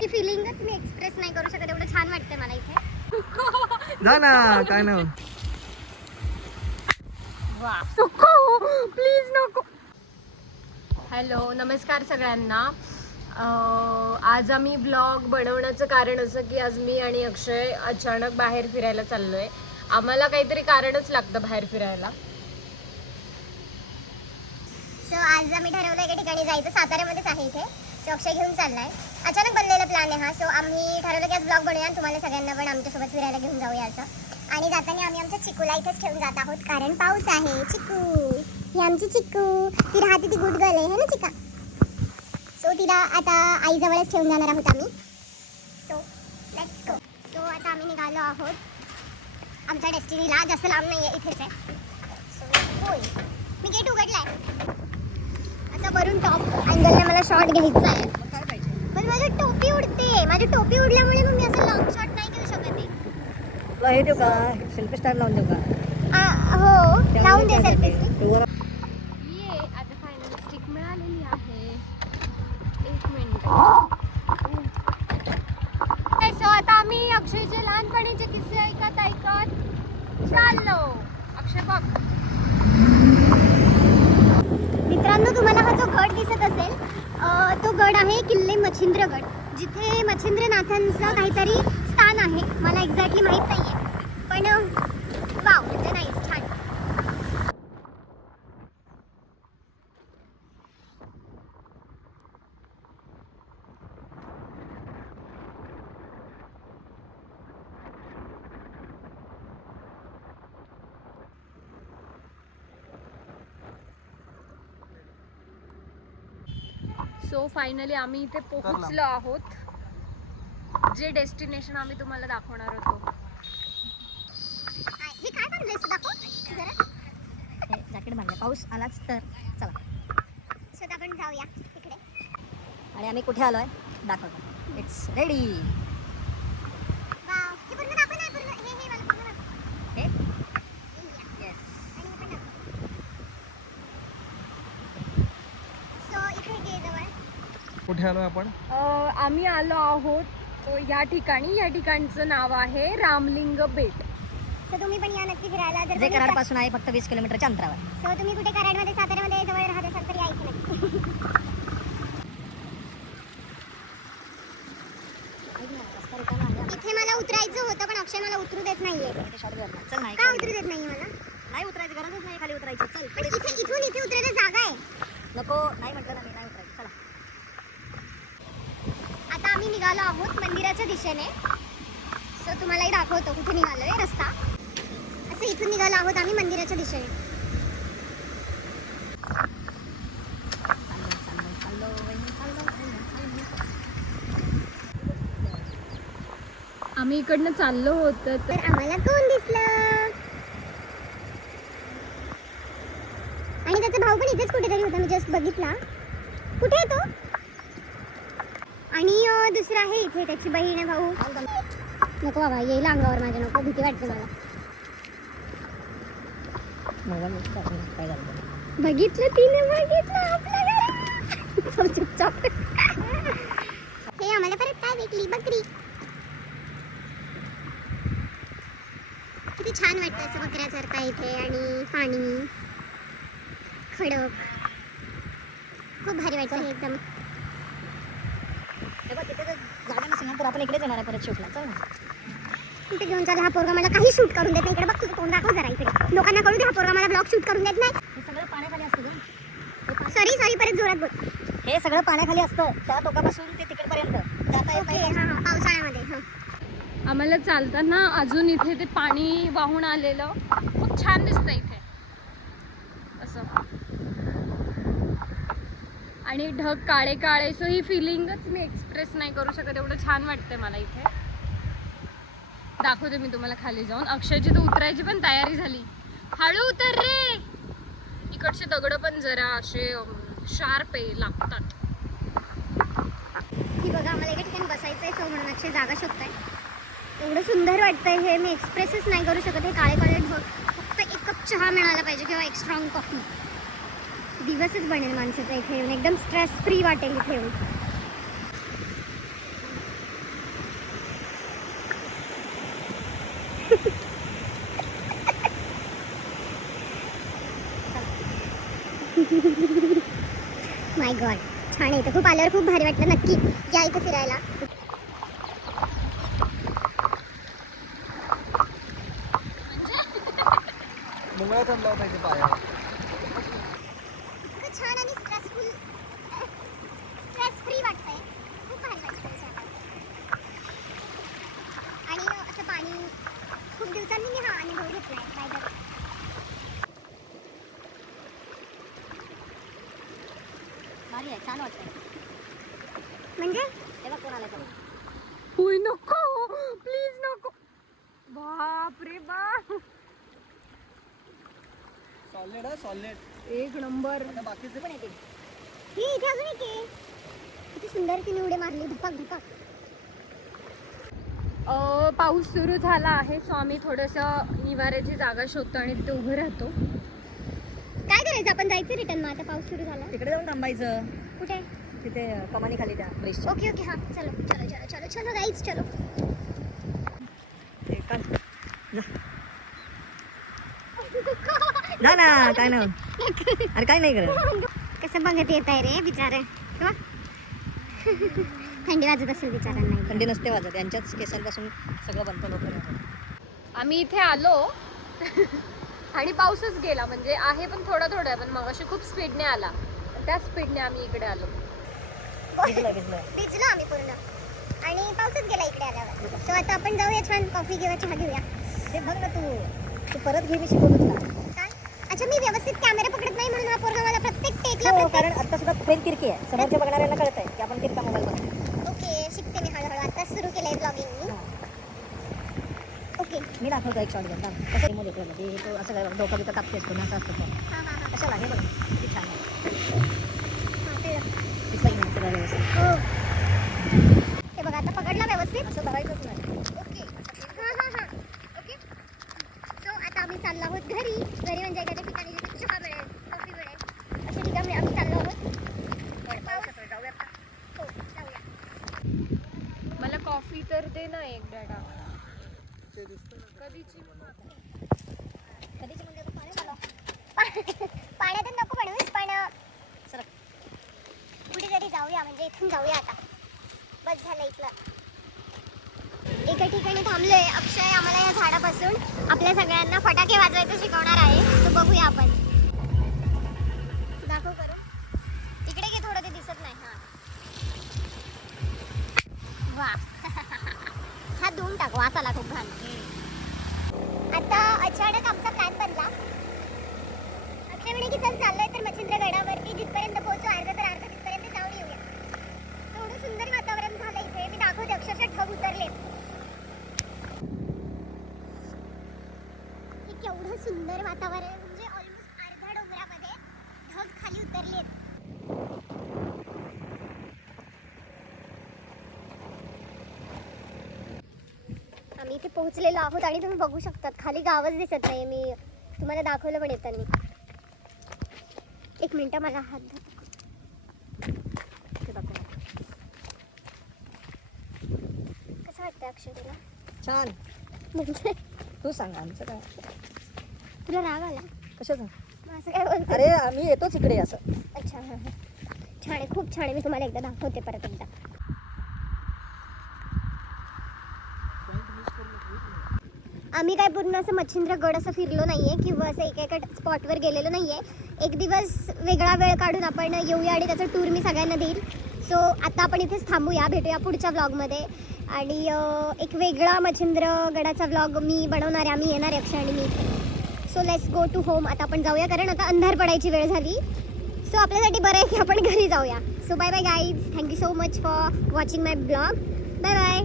ती फिलिंगच मी एक्सप्रेस नाही करू शकत, एवढं छान वाटतंय मला इथे. जा ना, काय ना. प्लीज नको. हॅलो, नमस्कार सगळ्यांना. आज आम्ही ब्लॉग बनवण्याचं कारण असं की आज मी आणि अक्षय अचानक बाहेर फिरायला चाललोय. आम्हाला काहीतरी कारणच लागतं बाहेर फिरायला. सो आज आम्ही ठरवलं एका ठिकाणी जायचं, साताऱ्यामध्येच आहे इथे. सो अक्षय घेऊन चाललाय, अचानक बनलेला प्लॅन आहे हा. सो आम्ही ठरवलं की आज ब्लॉग बनवूया आणि तुम्हाला सगळ्यांना पण आमच्यासोबत फिरायला घेऊन जाऊया असं. आणि जाताना आम्ही आमच्या चिकूला इथेच ठेवून जात आहोत कारण पाऊस आहे. चिकू, ही आमची चिकू, ती राहते ती गुड गर्ल आहे ना चिका. सो तिला आता आईजवळच ठेवून जाणार आहोत आम्ही. So let's go. सो आता आम्ही निघालो आहोत आमच्या डेस्टिनीला. जास्त लांब नाही आहे, इथेच आहे. सो होय, मी गेट उघडलाय. असं वरून टॉप अँगलने मला शॉट घ्यायचा आहे, पण माझी टोपी उडते. माझी टोपी उडल्यामुळे मग मी असं लॉंग शॉट नाही घेऊ शकत आहे. तुला हे देऊ का, सेल्फी स्टार लावून देऊ का? हो, लावून दे सेल्फी स्टिक. ये आता फायनल स्टिक मिळालेली आहे. 1 मिनिट. सो आता आम्ही अक्षयचे लहानपणीचे किस्से ऐकत चाललो. अक्षय बघ. मित्रांनो, तुम्हाला हा जो गड दिसत असेल तो गड आहे किल्ले मच्छिंद्रगड, जिथे मच्छिंद्रनाथांचं काहीतरी स्थान आहे. मला एक्झॅक्टली माहीत नाही आहे, पण वाव, म्हणजे नाही छान. सो फायनली आम्ही इथे पोहोचलो आहोत, जे डेस्टिनेशन आम्ही तुम्हाला दाखवणार होतो. हे काय बांधलंय सुद्धा जरा. हे जॅकेट बांधलं, पाऊस आलाच तर चला. स्वतः पण जाऊया तिकडे. आणि आम्ही कुठे आलोय दाखवतो. It's ready. वाव, हे पूर्ण दाखव ना, पूर्ण हे मला पूर्ण दाखव. हे येस. आणि हे पण दाखव. सो इथे घे जवळ. कुठे आलोय आपण? आम्ही आलो आहोत या ठिकाणी. या ठिकाणचं नाव आहे रामलिंग बेट. सो तुम्ही पण या नक्की फिरायला. जर जे कराड पासून आहे फक्त 20 किलोमीटरच्या अंतरावर. सो तुम्ही कुठे कराडमध्ये, साताऱ्यामध्ये जवळ राहत असाल तर यायचं नक्की. इथे मला उतरायचं होतं पण अक्षय मला उतरू देत नाहीये. चल नाही, का उतरू देत नाहीये मला? नाही उतरायची गरजच नाही, खाली उतरायचं. चल पण इथून इथे उतरायला जागा आहे. नको, नाही म्हटलं ना मी, नाही उतरायचं. चला. आता आम्ही निघालो आहोत मंदिराच्या दिशेने. सो तुम्हालाही दाखवतो कुठे निघालोय रस्ता. असं इथून निघालो आहोत आम्ही मंदिराच्या दिशेने. आम्ही इकडनं चाललो होतो तर आम्हाला कोण दिसलं, आणि त्याचा भाऊ पण इथेच कुठेतरी होता. मी जस्ट बघितला. कुठे आहे तो? आणि दुसरा आहे इथे, त्याची बहीण आहे, भाऊ. नको बाबा, येईल अंगावर माझ्या, नको, भीती वाटते मला. बघितलं तिने, बघितलं आपल्या चुपचाप. हे आम्हाला परत काय भेटली? बकरी. किती छान वाटतं असं बकऱ्या चरता इथे, आणि पाणी, खडक, खूप भारी वाटतं हे एकदम. तिथे तर जागा नसेल ना, तर आपण इकडेच येणार आहे परत शूटला. चल ना. इथे घेऊन चाल. हा पोरगा मला काही शूट करून देत नाही. इकडे बघ, तुझं तोंड दाखव जरा इकडे. लोकांना कळू दे हा पोरगा मला ब्लॉग शूट करून देत नाही. हे सगळं पाण्याखाली असतं गं. सॉरी, परत जोरात बोल. हे सगळं पाण्याखाली असतं, त्या टोकापासून ते तिकडपर्यंत जाता येत ओके, नाही. हां, पावसाळ्यामध्ये. हां, आम्हाला चालताना अजून इथे ते पाणी वाहून आलेलं खूप छान दिसतं इथे असं, आणि ढग काळे काळे. सो ही फिलिंगच मी एक्सप्रेस नाही करू शकत, एवढं छान वाटतंय मला इथे. दाखवते मी तुम्हाला खाली जाऊन. अक्षयची तर उतरायची पण तयारी झाली. हळू उतर रे. इकडचे दगड पण जरा असे शार्प आहे, लागतात. ही बघा, आम्हाला एका ठिकाणी बसायचं आहे. सो म्हणून अक्षय जागा शोधताय. एवढं सुंदर वाटतंय हे, मी एक्सप्रेसच नाही करू शकत. हे काळे काळे ढग. फक्त एक कप चहा मिळाला पाहिजे किंवा एक स्ट्रॉंग कॉफी. दिवसच बनेल माणसाचा इथे येऊन. एकदम स्ट्रेस फ्री वाटेल इथे येऊन. माय गॉड, छान आहे इथं. खूप आल्यावर खूप भारी वाटलं. नक्की या इथं फिरायला. मुंगळा चालला होता इथे पायावर. इतकं छान आणि स्ट्रेस फ्री वाटतंय. खूप भारी वाटतंय इथे आता. आणि असं पाणी खूप दिवसांनी मी हा अनुभव घेतलाय रायगड. भारी आहे, छान वाटतंय. म्हणजे तेव्हा कोण आलं तर होय, नको प्लीज नको. बाप रे बाप, सॉलिड आहे सॉलिड. एक नंबर. आता बाकीचे पण येते. ही इथे अजून एक आहे. किती सुंदर तिने उडी मारली. धपाक धपाक. पाऊस सुरू झाला आहे, सो आम्ही थोडंसं निवाऱ्याची जागा शोधतो आणि तिथे उभं राहतो. काय करायचं, आपण जायचं रिटर्न मग. आता पाऊस सुरू झाला. तिकडे जाऊन थांबायचं. कुठे? तिथे कमानी खाली त्या ब्रिजच्या. ओके ओके, हा चलो चलो चलो चलो चलो गाईज चलो. जा ना, काय ना. अरे काय नाही करत. कसं बघत येत आहे रे बिचारे. थंडी वाजत असेल बिचारांना. थंडी नसते वाजत, यांच्याच केसांपासून सगळं बनतं लोक. आम्ही इथे आलो आणि पाऊसच गेला. म्हणजे आहे पण थोडा थोडा, पण मग अशी खूप स्पीडने आला. त्या स्पीडने आम्ही इकडे आलो. भिजलं. भिजलो आम्ही पूर्ण आणि पाऊसच गेला इकडे आल्यावर. सो आता आपण जाऊया, छान कॉफी किंवा चहा घेऊया. ते बघ ना, तू परत घे, मी शिकवतो तुला. काय? अच्छा, मी व्यवस्थित कॅमेरा पकडत नाही म्हणून हा पोरगा मला प्रत्येक टेकला हो, कारण आता सुद्धा फ्रेम तिरकी आहे. समोरच्या बघणाऱ्यांना कळत आहे की आपण तिरका मोबाईल बघतो. ओके, शिकते मी हळूहळू. आता सुरू केलंय ब्लॉगिंग मी. ओके. मी दाखवतो एक शॉट घेऊन. कसं रिमोट येतो मध्ये, तो असं काय डोकं बिकं कापते असतो ना, असं असतं तो. हां हां हां. कशाला हे बघ, किती छान आहे. हां, कळलं. दिसलं की नाही सगळं व्यवस्थित. हो. हे बघा, आता पकडला व्यवस्थित. असं धरायचंच नाही. ओके. हां हां हां. ओके. सो आता आम्ही चाललो आहोत घरी. घरी म्हणजे एखाद्या ठिकाणी जिथे चहा मिळेल, कॉफी मिळेल, अशा ठिकाणी आम्ही चाललो आहोत. तर पाऊस जाऊयात का? हो, जाऊया. मला कॉफी तर दे ना एक डाटा. कधीची? कधीची म्हणजे आता पाणी झालं. पाण्यातून नको पडूस, पण सरक. कुठेतरी जाऊया. म्हणजे इथून जाऊया आता. बस झालं इथलं. एका ठिकाणी थांबलोय. अक्षय आम्हाला या झाडापासून आपल्या सगळ्यांना फटाके वाजवायचं शिकवणार आहे. तर बघूया आपण. दाखव करू. इकडे घे थोडं, ते दिसत नाही. हा वा. हा धुवून टाक, वास आला खूप घाण. आता अचानक आमचा प्लॅन बनला. अक्षय म्हणे की चल चाललोय तर मच्छिंद्रगडावरती जिथपर्यंत पोहोचू, अर्धा तर अर्धा तिथपर्यंत जाऊन येऊया. एवढं सुंदर वातावरण झालं इथे. मी दाखवते, अक्षरशः ढग उतरले. हे केवढं सुंदर वातावरण, म्हणजे ऑलमोस्ट अर्ध्या डोंगरामध्ये ढग खाली उतरलेत. आम्ही इथे पोहोचलेलो आहोत आणि तुम्ही बघू शकतात खाली गावच दिसत नाही. मी तुम्हाला दाखवलं पण येताना. एक मिनिट, मला हात धर. कसं वाटतं अक्षय तुला? छान. म्हणजे तू सांग, आमचं काय. तुला राग आला? कशाचं? मग असं काय बोलतो? अरे आम्ही येतोच इकडे असं. अच्छा, हां हां, छान आहे, खूप छान आहे. मी तुम्हाला एकदा दाखवते परत एकदा. आम्ही काय पूर्ण असं मच्छिंद्रगड असं फिरलो नाहीये किंवा असं एका स्पॉटवर गेलेलो नाहीये. एक दिवस वेगळा वेळ काढून आपण येऊया आणि त्याचा टूर मी सगळ्यांना देईल. सो आता आपण इथेच थांबूया. भेटूया पुढच्या व्लॉगमध्ये. आणि एक वेगळा मच्छिंद्रगडाचा व्लॉग मी बनवणार आहे. आम्ही येणार आहे, अक्षय आणि मी. So let's go to home. आता आपण जाऊया, कारण आता अंधार पडायची वेळ झाली. सो आपल्यासाठी बरं आहे की आपण घरी जाऊया. So bye bye guys. Thank you so much for watching my blog. Bye bye.